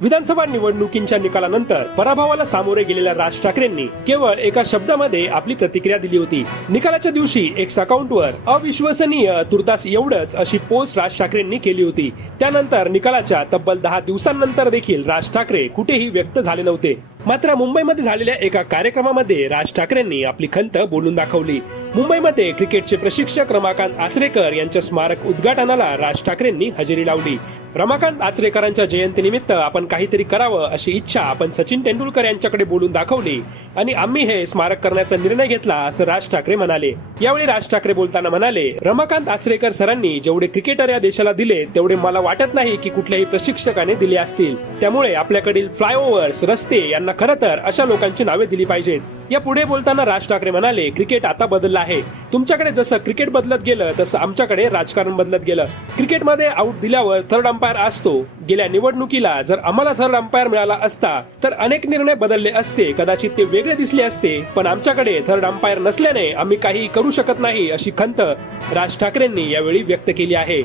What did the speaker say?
विधानसभा निवडणुकींच्या निकालानंतर पराभवाला सामोरे गेलेल्या राज ठाकरेंनी केवळ एका शब्दामध्ये आपली प्रतिक्रिया दिली होती. निकालाच्या दिवशी एक्स अकाउंटवर अविश्वसनीय तुर्तास एवढंच अशी पोस्ट राज ठाकरेंनी केली होती. त्यानंतर निकालाच्या तब्बल दहा दिवसांनंतर देखील राज ठाकरे कुठेही व्यक्त झाले नव्हते. मात्र मुंबईमध्ये झालेल्या एका कार्यक्रमामध्ये राज ठाकरेंनी आपली खंत बोलून दाखवली. मुंबईमध्ये क्रिकेटचे प्रशिक्षक रमाकांत आचरेकर यांच्या स्मारक उद्घाटनाला राज ठाकरेंनी हजेरी लावली. रमाकांत आचरेकरांच्या जयंतीनिमित्त आपण काहीतरी करावं अशी इच्छा आपण सचिन तेंडुलकर यांच्याकडे बोलून दाखवली. आणि आम्ही हे स्मारक करण्याचा निर्णय घेतला असं राज ठाकरे म्हणाले. यावेळी राज ठाकरे बोलताना म्हणाले रमाकांत आचरेकर सरांनी जेवढे क्रिकेटर या देशाला दिले तेवढे मला वाटत नाही की कुठल्याही प्रशिक्षकाने दिले असतील. त्यामुळे आपल्याकडील फ्लायओव्हर्स रस्ते यांना खरं तर अशा लोकांची नावे दिली पाहिजेत. या पुढे बोलताना राज ठाकरे म्हणाले क्रिकेट आता बदललं आहे. तुमच्याकडे जसं क्रिकेट बदलत गेलं तसं आमच्याकडे राजकारण बदलत गेलं. क्रिकेटमध्ये आऊट दिल्यावर थर्ड अंपायर असतो. गेल्या निवडणुकीला जर आम्हाला थर्ड अंपायर मिळाला असता तर अनेक निर्णय बदलले असते. कदाचित ते वेगळे दिसले असते. पण आमच्याकडे थर्ड अंपायर नसल्याने आम्ही काही करू शकत नाही अशी खंत राज ठाकरेंनी यावेळी व्यक्त केली आहे.